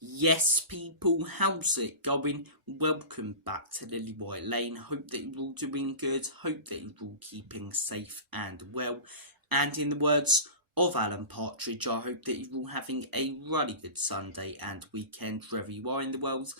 Yes, people, how's it going? Welcome back to Lily White Lane. Hope that you're all doing good. Hope that you're all keeping safe and well. And in the words of Alan Partridge, I hope that you're all having a really good Sunday and weekend wherever you are in the world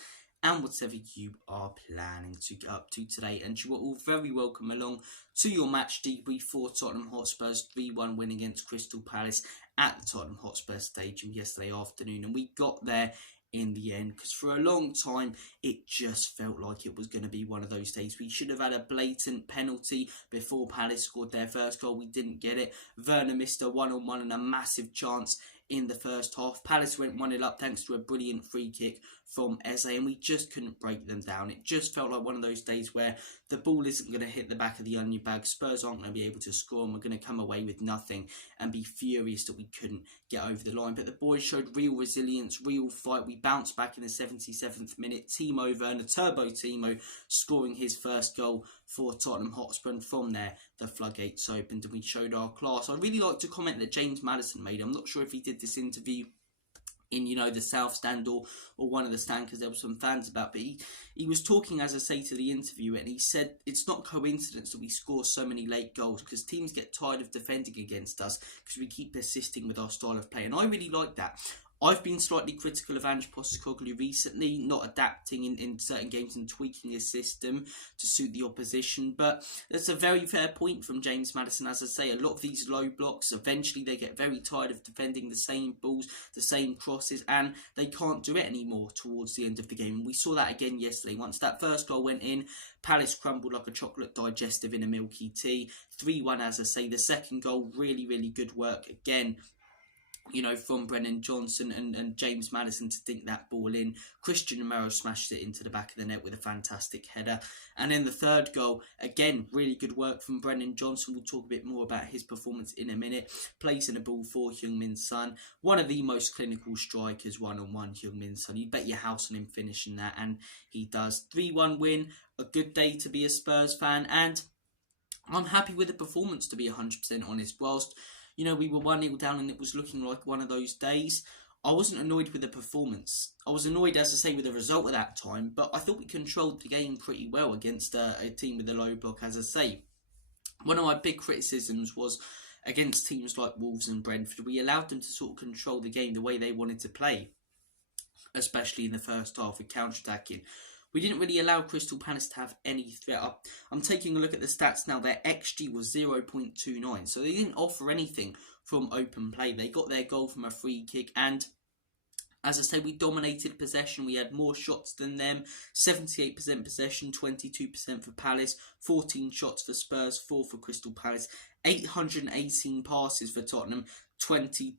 and whatever you are planning to get up to today. And you are all very welcome along to your match debrief for Tottenham Hotspur's 3-1 win against Crystal Palace at the Tottenham Hotspur Stadium yesterday afternoon. And we got there in the end, because for a long time it just felt like it was going to be one of those days. We should have had a blatant penalty before Palace scored their first goal. We didn't get it. Werner missed a one-on-one and a massive chance in the first half. Palace went 1-0 up thanks to a brilliant free kick from Eze, and we just couldn't break them down. It just felt like one of those days where the ball isn't going to hit the back of the onion bag. Spurs aren't going to be able to score, and we're going to come away with nothing and be furious that we couldn't get over the line. But the boys showed real resilience, real fight. We bounced back in the 77th minute. Timo Werner, Turbo Timo, scoring his first goal for Tottenham Hotspur, and from there the floodgates opened and we showed our class. I really like to comment that James Maddison made. I'm not sure if he did this interview in, the South Stand or one of the stand, because there were some fans about, but he was talking, as I say, to the interviewer, and he said it's not coincidence that we score so many late goals, because teams get tired of defending against us because we keep persisting with our style of play, and I really like that. I've been slightly critical of Ange Postecoglou recently, not adapting in certain games and tweaking his system to suit the opposition. But that's a very fair point from James Maddison. As I say, a lot of these low blocks, eventually they get very tired of defending the same balls, the same crosses, and they can't do it anymore towards the end of the game. And we saw that again yesterday. Once that first goal went in, Palace crumbled like a chocolate digestive in a milky tea. 3-1, as I say. The second goal, really, really good work again, from Brennan Johnson and James Maddison to dink that ball in. Christian Romero smashed it into the back of the net with a fantastic header. And then the third goal, again, really good work from Brennan Johnson. We'll talk a bit more about his performance in a minute. Placing a ball for Heung-min Son. One of the most clinical strikers one-on-one, Heung-min Son. You'd bet your house on him finishing that, and he does. 3-1 win, a good day to be a Spurs fan, and I'm happy with the performance, to be 100% honest. Whilst we were 1-0 down and it was looking like one of those days, I wasn't annoyed with the performance. I was annoyed, as I say, with the result at that time, but I thought we controlled the game pretty well against a team with a low block, as I say. One of my big criticisms was against teams like Wolves and Brentford. We allowed them to sort of control the game the way they wanted to play, especially in the first half with counter-attacking. We didn't really allow Crystal Palace to have any threat. I'm taking a look at the stats now. Their XG was 0.29. So they didn't offer anything from open play. They got their goal from a free kick. And as I say, we dominated possession. We had more shots than them. 78% possession, 22% for Palace. 14 shots for Spurs, 4 for Crystal Palace. 818 passes for Tottenham. 20,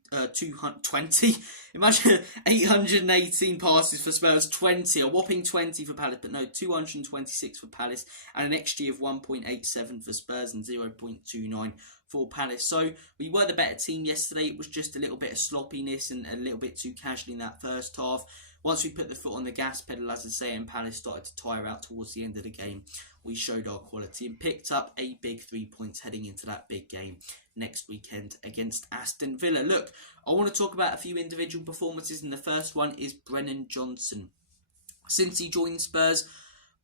imagine 818 passes for Spurs, 20, a whopping 20 for Palace, but no, 226 for Palace, and an XG of 1.87 for Spurs and 0.29 for Palace. So we were the better team yesterday. It was just a little bit of sloppiness and a little bit too casual in that first half. Once we put the foot on the gas pedal, as I say, and Palace started to tire out towards the end of the game, we showed our quality and picked up a big 3 points heading into that big game next weekend against Aston Villa. Look, I want to talk about a few individual performances, and the first one is Brennan Johnson. Since he joined Spurs,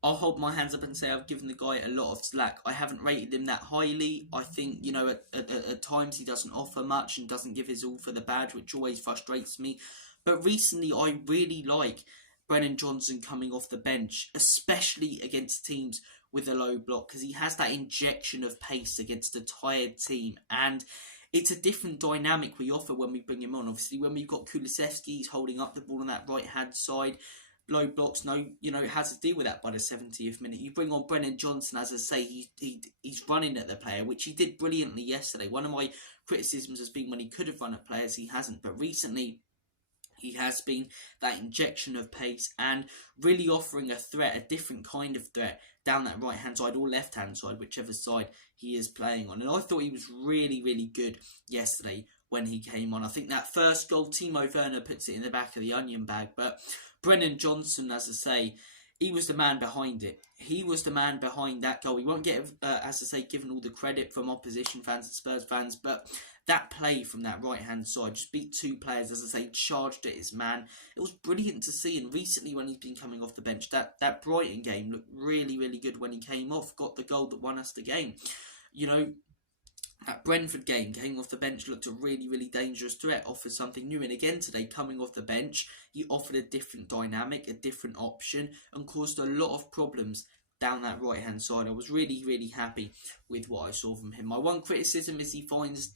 I'll hold my hands up and say I've given the guy a lot of slack. I haven't rated him that highly. I think, at times he doesn't offer much and doesn't give his all for the badge, which always frustrates me. But recently, I really like Brennan Johnson coming off the bench, especially against teams with a low block, because he has that injection of pace against a tired team. And it's a different dynamic we offer when we bring him on. Obviously, when we've got Kulusevski, he's holding up the ball on that right-hand side. Low blocks, it has to deal with that by the 70th minute. You bring on Brennan Johnson, as I say, he's running at the player, which he did brilliantly yesterday. One of my criticisms has been when he could have run at players, he hasn't. But recently, he has been that injection of pace and really offering a threat, a different kind of threat down that right-hand side or left-hand side, whichever side he is playing on. And I thought he was really, really good yesterday when he came on. I think that first goal, Timo Werner puts it in the back of the onion bag. But Brennan Johnson, as I say, he was the man behind it. He was the man behind that goal. He won't get, as I say, given all the credit from opposition fans and Spurs fans, but that play from that right-hand side, just beat two players, as I say, charged at his man. It was brilliant to see, and recently when he's been coming off the bench, that Brighton game looked really, really good when he came off, got the goal that won us the game. You know, that Brentford game, came off the bench, looked a really, really dangerous threat, offered something new. And again today, coming off the bench, he offered a different dynamic, a different option, and caused a lot of problems down that right-hand side. I was really, really happy with what I saw from him. My one criticism is he finds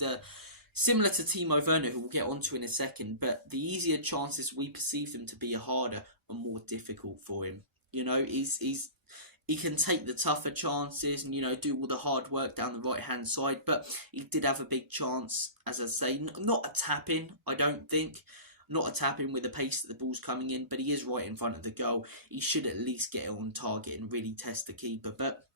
similar to Timo Werner, who we'll get onto in a second, but the easier chances we perceive them to be are harder and more difficult for him. You know, he can take the tougher chances and, you know, do all the hard work down the right-hand side. But he did have a big chance, as I say. Not a tap-in, I don't think. Not a tap-in with the pace that the ball's coming in. But he is right in front of the goal. He should at least get it on target and really test the keeper. But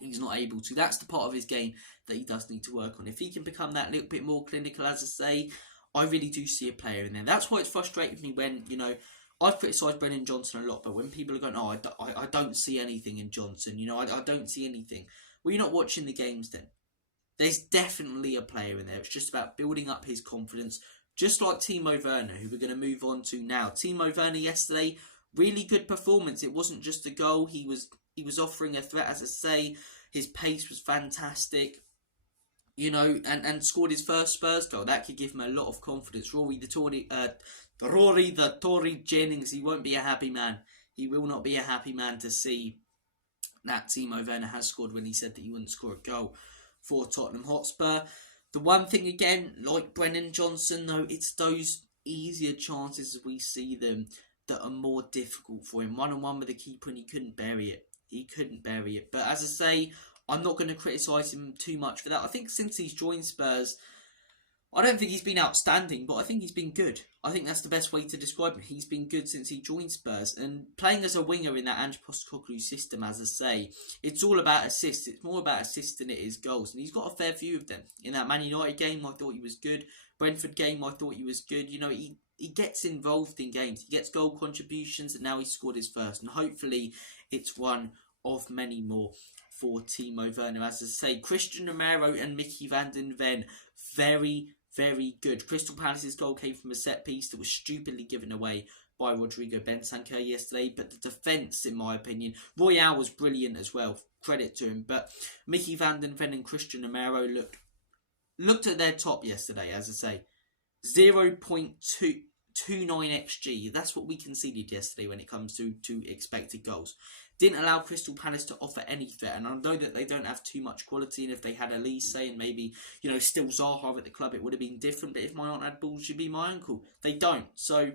he's not able to. That's the part of his game that he does need to work on. If he can become that little bit more clinical, as I say, I really do see a player in there. That's why it's frustrating me when, you know, I've criticised Brennan Johnson a lot, but when people are going, oh, I don't see anything in Johnson, you know, I don't see anything. Well, you're not watching the games then. There's definitely a player in there. It's just about building up his confidence, just like Timo Werner, who we're going to move on to now. Timo Werner yesterday, really good performance. It wasn't just a goal. He was offering a threat, as I say. His pace was fantastic. You know, and scored his first Spurs goal. That could give him a lot of confidence. Rory the Tory Jennings, he won't be a happy man. He will not be a happy man to see that Timo Werner has scored when he said that he wouldn't score a goal for Tottenham Hotspur. The one thing, again, like Brennan Johnson, though, it's those easier chances as we see them that are more difficult for him. One-on-one with the keeper, and he couldn't bury it. But as I say, I'm not going to criticise him too much for that. I think since he's joined Spurs, I don't think he's been outstanding, but I think he's been good. I think that's the best way to describe him. He's been good since he joined Spurs. And playing as a winger in that Ange Postecoglou system, as I say, it's all about assists. It's more about assists than it is goals. And he's got a fair few of them. In that Man United game, I thought he was good. Brentford game, I thought he was good. You know, he gets involved in games. He gets goal contributions, and now he's scored his first. And hopefully it's one of many more for Timo Werner. As I say, Christian Romero and Mickey van den Ven, very, very good. Crystal Palace's goal came from a set piece that was stupidly given away by Rodrigo Bentancur yesterday, but the defence, in my opinion, Royale was brilliant as well, credit to him, but Mickey van den Ven and Christian Romero looked at their top yesterday, as I say. 0.29 XG, that's what we conceded yesterday when it comes to expected goals. Didn't allow Crystal Palace to offer any threat, and I know that they don't have too much quality, and if they had Elise and maybe, you know, still Zaha at the club, it would have been different, but if my aunt had balls, she'd be my uncle. They don't, so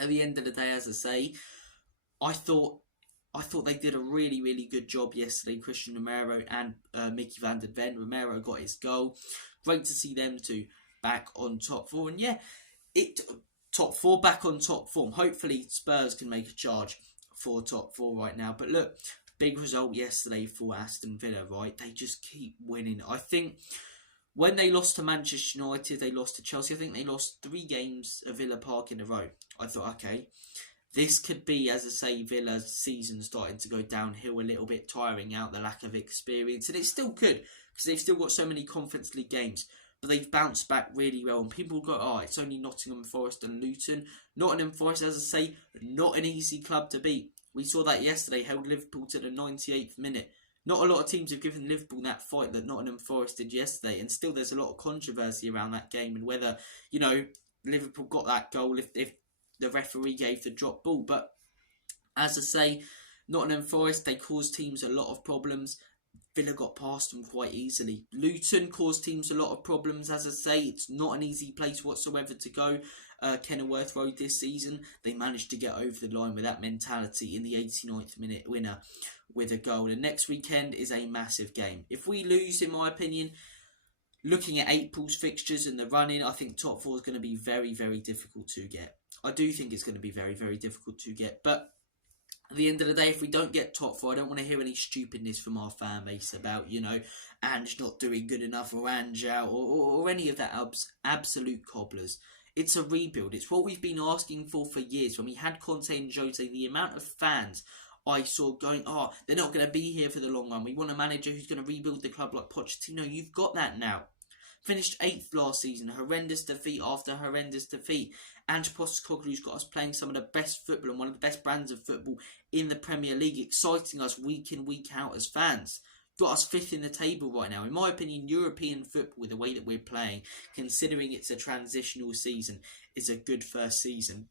at the end of the day, as I say, I thought they did a really, really good job yesterday, Christian Romero and Mickey van den Ven. Romero got his goal. Great to see them two back on top four, and yeah, top four back on top form. Hopefully Spurs can make a charge for top four right now. But look, big result yesterday for Aston Villa, right? They just keep winning. I think when they lost to Manchester United, they lost to Chelsea. I think they lost 3 games at Villa Park in a row. I thought, okay, this could be, as I say, Villa's season starting to go downhill a little bit, tiring out, the lack of experience. And it's still good because they've still got so many Conference League games. But they've bounced back really well. And people go, oh, it's only Nottingham Forest and Luton. Nottingham Forest, as I say, not an easy club to beat. We saw that yesterday, held Liverpool to the 98th minute. Not a lot of teams have given Liverpool that fight that Nottingham Forest did yesterday. And still there's a lot of controversy around that game and whether, you know, Liverpool got that goal if the referee gave the drop ball. But as I say, Nottingham Forest, they caused teams a lot of problems. Villa got past them quite easily. Luton caused teams a lot of problems. As I say, it's not an easy place whatsoever to go. Kenilworth Road this season, they managed to get over the line with that mentality in the 89th minute winner with a goal. And next weekend is a massive game. If we lose, in my opinion, looking at April's fixtures and the run-in, I think top 4 is going to be very, very difficult to get. I do think it's going to be very, very difficult to get. But at the end of the day, if we don't get top 4, I don't want to hear any stupidness from our fan base about, you know, Ange not doing good enough or Ange out or any of that absolute cobblers. It's a rebuild. It's what we've been asking for years. When we had Conte and Jose, the amount of fans I saw going, oh, they're not going to be here for the long run. We want a manager who's going to rebuild the club like Pochettino. You've got that now. Finished 8th last season. Horrendous defeat after horrendous defeat. Ange Postecoglou's got us playing some of the best football and one of the best brands of football in the Premier League, exciting us week in, week out as fans. Got us 5th in the table right now. In my opinion, European football, with the way that we're playing, considering it's a transitional season, is a good first season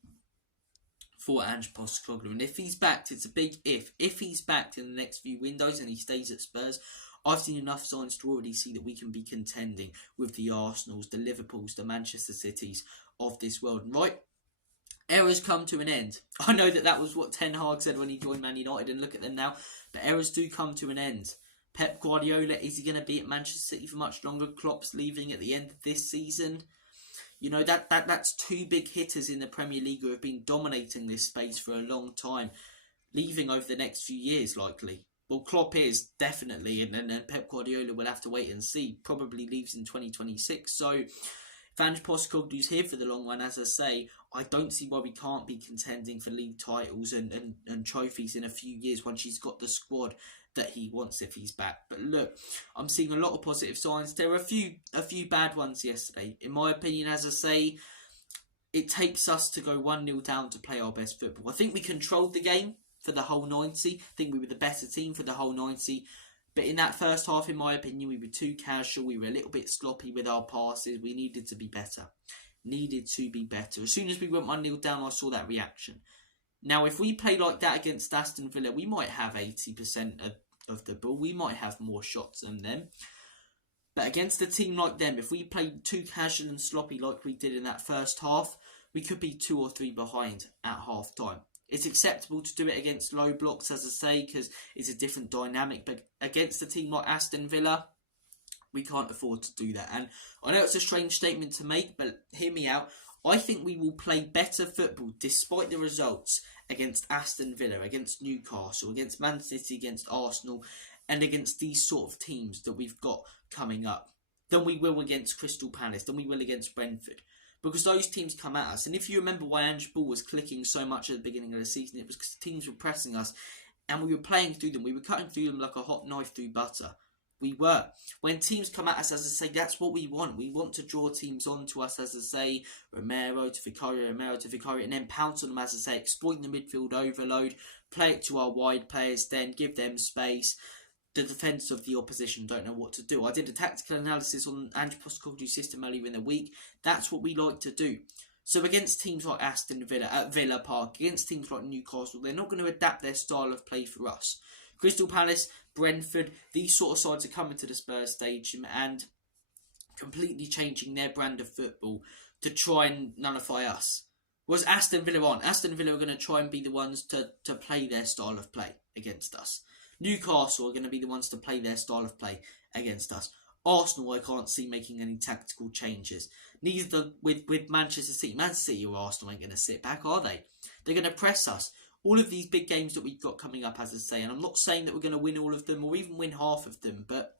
for Ange Postecoglou. And if he's backed, it's a big if. If he's backed in the next few windows and he stays at Spurs, I've seen enough signs to already see that we can be contending with the Arsenals, the Liverpools, the Manchester Cities of this world. And right, eras come to an end. I know that was what Ten Hag said when he joined Man United, and look at them now. But eras do come to an end. Pep Guardiola, is he going to be at Manchester City for much longer? Klopp's leaving at the end of this season. You know, that's two big hitters in the Premier League who have been dominating this space for a long time, leaving over the next few years, likely. Well, Klopp is, definitely, and then Pep Guardiola will have to wait and see. Probably leaves in 2026. So, if Ange Postecoglou's here for the long run, as I say, I don't see why we can't be contending for league titles and trophies in a few years once he's got the squad that he wants if he's back. But look, I'm seeing a lot of positive signs. There were a few bad ones yesterday. In my opinion, as I say, it takes us to go 1-0 down to play our best football. I think we controlled the game for the whole 90. I think we were the better team for the whole 90. But in that first half, in my opinion, we were too casual. We were a little bit sloppy with our passes. We needed to be better. As soon as we went 1-0 down, I saw that reaction. Now, if we play like that against Aston Villa, we might have 80% of the ball. We might have more shots than them. But against a team like them, if we play too casual and sloppy like we did in that first half, we could be 2 or 3 behind at half time. It's acceptable to do it against low blocks, as I say, because it's a different dynamic. But against a team like Aston Villa, we can't afford to do that. And I know it's a strange statement to make, but hear me out. I think we will play better football despite the results against Aston Villa, against Newcastle, against Man City, against Arsenal, and against these sort of teams that we've got coming up than we will against Crystal Palace, than we will against Brentford. Because those teams come at us. And if you remember why Ange Ball was clicking so much at the beginning of the season, it was because teams were pressing us and we were playing through them. We were cutting through them like a hot knife through butter. We were. When teams come at us, as I say, that's what we want. We want to draw teams onto us, as I say, Romero to Vicario, and then pounce on them, as I say, exploit the midfield overload, play it to our wide players, then give them space. The defence of the opposition don't know what to do. I did a tactical analysis on Ange Postecoglou's system earlier in the week. That's what we like to do. So against teams like Aston Villa, at Villa Park, against teams like Newcastle, they're not going to adapt their style of play for us. Crystal Palace, Brentford, these sort of sides are coming to the Spurs Stadium and completely changing their brand of football to try and nullify us. Whereas Aston Villa aren't. Aston Villa are going to try and be the ones to play their style of play against us. Newcastle are going to be the ones to play their style of play against us. Arsenal, I can't see making any tactical changes. Neither with Manchester City. Man City or Arsenal ain't going to sit back, are they? They're going to press us. All of these big games that we've got coming up, as I say, and I'm not saying that we're going to win all of them or even win half of them, but,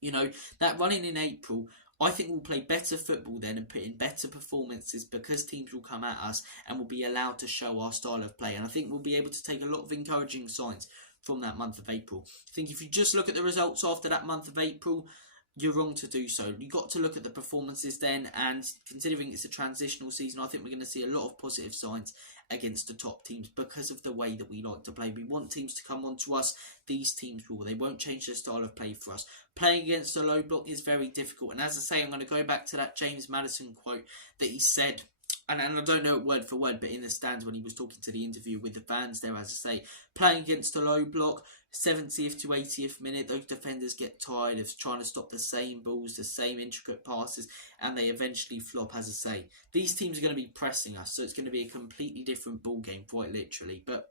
you know, that running in April, I think we'll play better football then and put in better performances because teams will come at us and will be allowed to show our style of play. And I think we'll be able to take a lot of encouraging signs from that month of April. I think if you just look at the results after that month of April, you're wrong to do so. You've got to look at the performances then, and considering it's a transitional season, I think we're going to see a lot of positive signs against the top teams because of the way that we like to play. We want teams to come on to us. These teams will. They won't change their style of play for us. Playing against a low block is very difficult. And as I say, I'm going to go back to that James Maddison quote that he said, and I don't know it word for word, but in the stands when he was talking to the interview with the fans there, as I say, playing against a low block, 70th to 80th minute, those defenders get tired of trying to stop the same balls, the same intricate passes, and they eventually flop, as I say. These teams are going to be pressing us, so it's going to be a completely different ball game, quite literally. But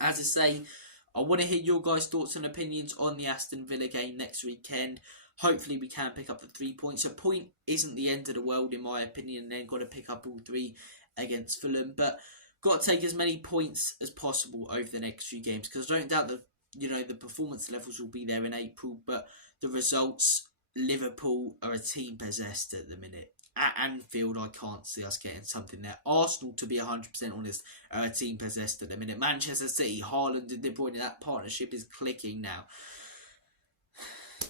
as I say, I want to hear your guys' thoughts and opinions on the Aston Villa game next weekend. Hopefully we can pick up the 3 points. A point isn't the end of the world, in my opinion. They've got to pick up all 3 against Fulham, but got to take as many points as possible over the next few games, because I don't doubt that, you know, the performance levels will be there in April, but the results, Liverpool are a team possessed at the minute. At Anfield, I can't see us getting something there. Arsenal, to be 100% honest, are a team possessed at the minute. Manchester City, Haaland and De Bruyne, that partnership is clicking now.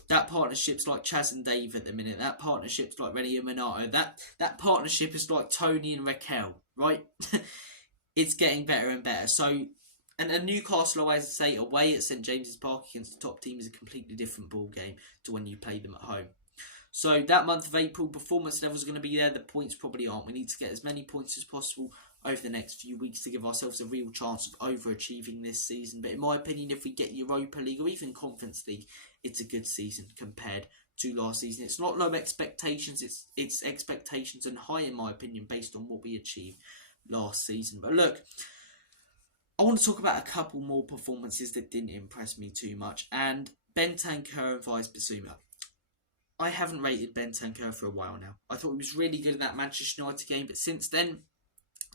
That partnership's like Chaz and Dave at the minute. That partnership's like Rennie and Minato. That partnership is like Tony and Raquel, right? It's getting better and better. So, and Newcastle, as I say, away at St James's Park against the top team is a completely different ball game to when you play them at home. So that month of April, performance levels are going to be there. The points probably aren't. We need to get as many points as possible over the next few weeks to give ourselves a real chance of overachieving this season. But in my opinion, if we get Europa League or even Conference League, it's a good season compared to last season. It's not low expectations. It's expectations and high, in my opinion, based on what we achieved last season. But look, I want to talk about a couple more performances that didn't impress me too much. And Bentancur and Vice Bissouma. I haven't rated Bentancur for a while now. I thought he was really good in that Manchester United game, but since then,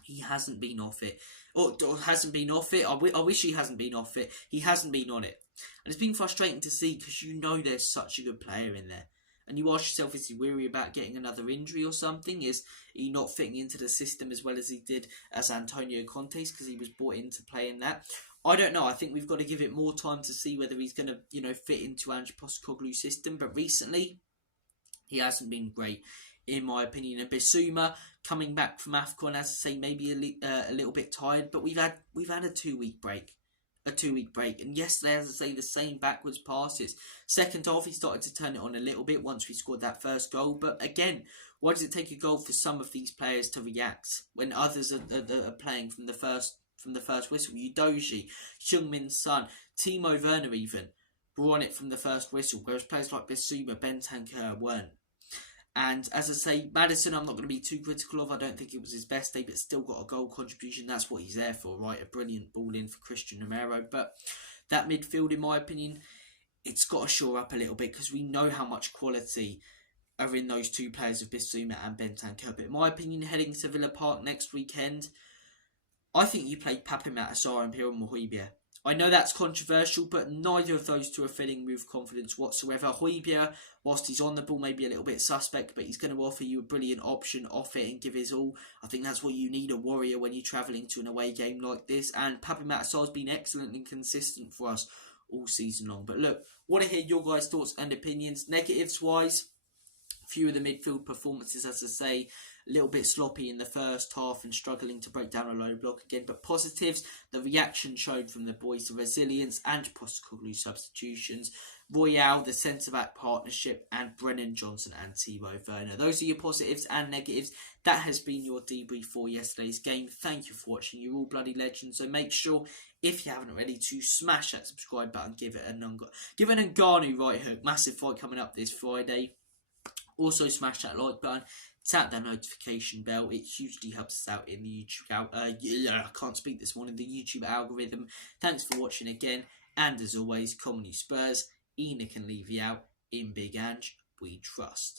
he hasn't been off it. Or hasn't been off it. I wish he hasn't been off it. He hasn't been on it. And it's been frustrating to see because you know there's such a good player in there. And you ask yourself, is he weary about getting another injury or something? Is he not fitting into the system as well as he did as Antonio Conte's because he was brought in to play in that? I don't know. I think we've got to give it more time to see whether he's going to, fit into Ange Postecoglou's system. But recently, he hasn't been great, in my opinion. And Bissouma coming back from AFCON, as I say, maybe a little bit tired, but we've had a 2-week break. And yesterday, as I say, the same backwards passes. Second half, he started to turn it on a little bit once we scored that first goal. But again, why does it take a goal for some of these players to react when others are playing from the first whistle? Udogie, Heung-min Son, Timo Werner even were on it from the first whistle, whereas players like Bissouma, Bentancur weren't. And as I say, Maddison, I'm not going to be too critical of. I don't think it was his best day, but still got a goal contribution. That's what he's there for, right? A brilliant ball in for Christian Romero. But that midfield, in my opinion, it's got to shore up a little bit because we know how much quality are in those two players of Bissouma and Bentancur. But in my opinion, heading to Villa Park next weekend, I think you play Pape Matar and Pierre Højbjerg. I know that's controversial, but neither of those two are filling me with confidence whatsoever. Højbjerg, whilst he's on the ball, maybe a little bit suspect, but he's going to offer you a brilliant option off it and give his all. I think that's what you need, a warrior, when you're travelling to an away game like this. And Pape Matar has been excellent and consistent for us all season long. But look, want to hear your guys' thoughts and opinions. Negatives-wise, few of the midfield performances, as I say, a little bit sloppy in the first half and struggling to break down a low block again. But positives, the reaction showed from the boys, the resilience and Postecoglou substitutions, Royale, the centre-back partnership, and Brennan Johnson and Timo Werner. Those are your positives and negatives. That has been your debrief for yesterday's game. Thank you for watching. You're all bloody legends. So make sure, if you haven't already, to smash that subscribe button. Give it an Ngannou right hook. Massive fight coming up this Friday. Also smash that like button, tap that notification bell. It hugely helps us out in the YouTube I can't speak this morning, the YouTube algorithm. Thanks for watching again, and as always, Comedy Spurs, Enoch and Levy out. In Big Ange, we trust.